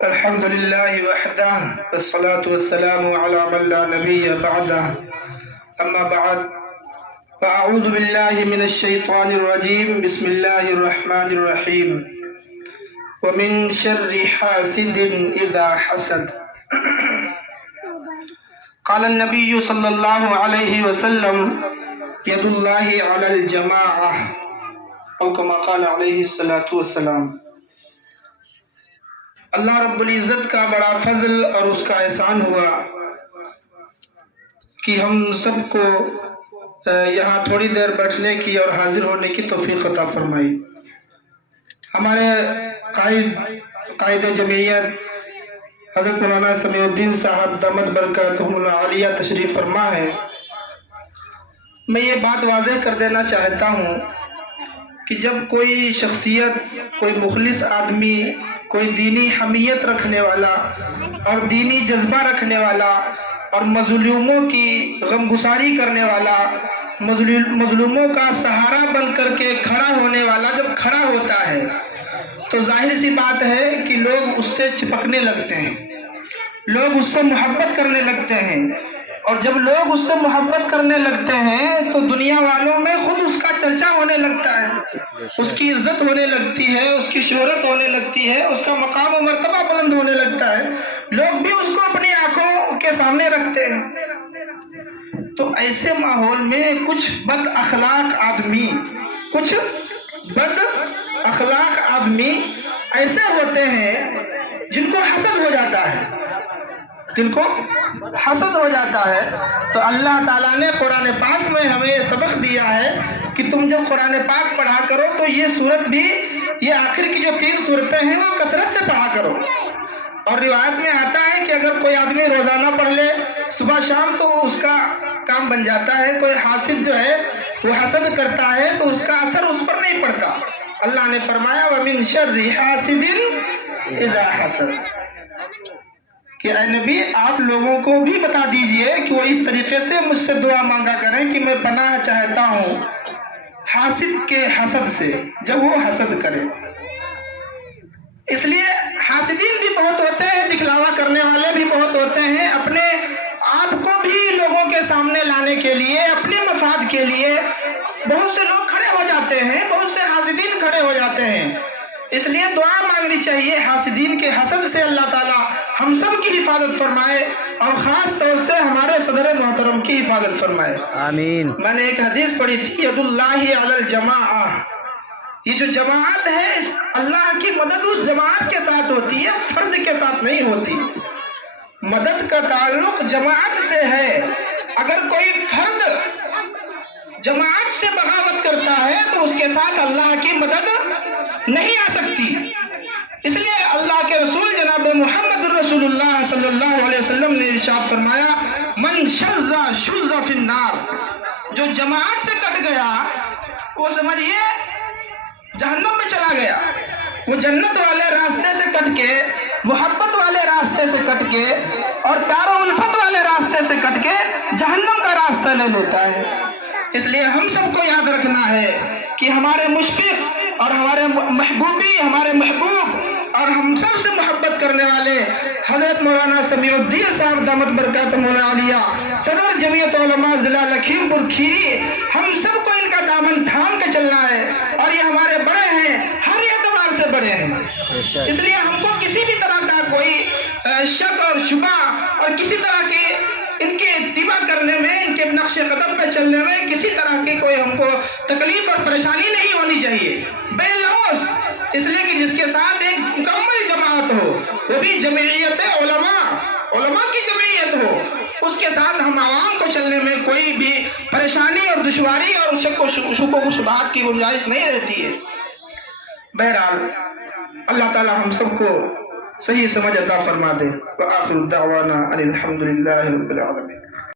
الحمد لله وحده والصلاة والسلام على من لا نبي بعده أما بعد فأعوذ بالله من الشيطان الرجيم بسم الله الرحمن الرحيم ومن شر حاسد إذا حسد قال النبي صلى الله عليه وسلم يد الله على الجماعة أو كما قال عليه الصلاة والسلام۔ اللہ رب العزت کا بڑا فضل اور اس کا احسان ہوا کہ ہم سب کو یہاں تھوڑی دیر بیٹھنے کی اور حاضر ہونے کی توفیق عطا فرمائی۔ ہمارے قائد جمعیت حضرت مولانا سمیع الدین صاحب دامت برکاتہم العالیہ تشریف فرما ہے۔ میں یہ بات واضح کر دینا چاہتا ہوں کہ جب کوئی شخصیت، کوئی مخلص آدمی، کوئی دینی حمیت رکھنے والا اور دینی جذبہ رکھنے والا اور مظلوموں کی غمگساری کرنے والا، مظلوموں کا سہارا بن کر کے کھڑا ہونے والا جب کھڑا ہوتا ہے تو ظاہر سی بات ہے کہ لوگ اس سے چپکنے لگتے ہیں، لوگ اس سے محبت کرنے لگتے ہیں، اور جب لوگ اس سے محبت کرنے لگتے ہیں تو دنیا والوں میں خود اس کا چرچا ہونے لگتا ہے، اس کی عزت ہونے لگتی ہے، اس کی شہرت ہونے لگتی ہے، اس کا مقام و مرتبہ بلند ہونے لگتا ہے، لوگ بھی اس کو اپنی آنکھوں کے سامنے رکھتے ہیں۔ تو ایسے ماحول میں کچھ بد اخلاق آدمی ایسے ہوتے ہیں جن کو حسد ہو جاتا ہے، تو اللہ تعالیٰ نے قرآن پاک میں ہمیں یہ سبق دیا ہے کہ تم جب قرآن پاک پڑھا کرو تو یہ سورت بھی، یہ آخر کی جو 3 سورتیں ہیں وہ کثرت سے پڑھا کرو۔ اور روایت میں آتا ہے کہ اگر کوئی آدمی روزانہ پڑھ لے صبح شام تو اس کا کام بن جاتا ہے۔ کوئی حاسد جو ہے وہ حسد کرتا ہے تو اس کا اثر اس پر نہیں پڑتا۔ اللہ نے فرمایا وَمِن شَرِّ حَاسِدٍ إِذَا حَسَدَ، کہ اے نبی آپ لوگوں کو بھی بتا دیجئے کہ وہ اس طریقے سے مجھ سے دعا مانگا کریں کہ میں پناہ چاہتا ہوں حاسد کے حسد سے جب وہ حسد کرے۔ اس لیے حاسدین بھی بہت ہوتے ہیں، دکھلاوا کرنے والے بھی بہت ہوتے ہیں، اپنے آپ کو بھی لوگوں کے سامنے لانے کے لیے، اپنے مفاد کے لیے بہت سے لوگ کھڑے ہو جاتے ہیں، بہت سے حاسدین کھڑے ہو جاتے ہیں۔ اس لیے دعا مانگنی چاہیے حاسدین کے حسد سے اللہ تعالیٰ ہم سب کی حفاظت فرمائے، اور خاص طور سے ہمارے صدر محترم کی حفاظت فرمائے، آمین۔ میں نے ایک حدیث پڑھی تھی ید اللہ علی الجماعہ، یہ جو جماعت ہے اللہ کی مدد اس جماعت کے ساتھ ہوتی ہے، فرد کے ساتھ نہیں ہوتی۔ مدد کا تعلق جماعت سے ہے، اگر کوئی فرد جماعت سے بغاوت کرتا ہے تو اس کے ساتھ اللہ کی مدد نہیں آ سکتی۔ اس لیے اللہ کے رسول جناب محمد رسول اللہ صلی اللہ علیہ وسلم نے ارشاد فرمایا من شذ شذ فی النار، جو جماعت سے کٹ گیا وہ سمجھیے جہنم میں چلا گیا، وہ جنت والے راستے سے کٹ کے، محبت والے راستے سے کٹ کے اور پیار و الفت والے راستے سے کٹ کے جہنم کا راستہ لے لیتا ہے۔ اس لیے ہم سب کو یاد رکھنا ہے کہ ہمارے مشفق اور ہمارے محبوب اور ہم سب سے محبت کرنے والے حضرت مولانا سمیع الدین صاحب دامت برکاتہم العالیہ صدر جمعیت علماء ضلع لکھیم پور کھیری، ہم سب کو ان کا دامن تھام کے چلنا ہے، اور یہ ہمارے بڑے ہیں، ہر اعتبار سے بڑے ہیں۔ اس لیے ہم کو کسی بھی طرح کا کوئی شک اور شبہ اور کسی طرح کی ان کے اتباع کرنے میں، ان کے نقش قدم پہ چلنے میں کسی طرح کی کوئی ہم کو تکلیف اور پریشانی نہیں ہونی چاہیے، بے لوث، اس لیے کہ جس کے ساتھ ایک مکمل جماعت ہو، وہ بھی جمعیت علماء کی جمعیت ہو، اس کے ساتھ ہم عوام کو چلنے میں کوئی بھی پریشانی اور دشواری اور شک و شبہات کی گنجائش نہیں رہتی ہے۔ بہرحال اللہ تعالی ہم سب کو صحیح سمجھ عطا فرما دے۔ وآخر دعوانا ان الحمد للہ رب العالمین۔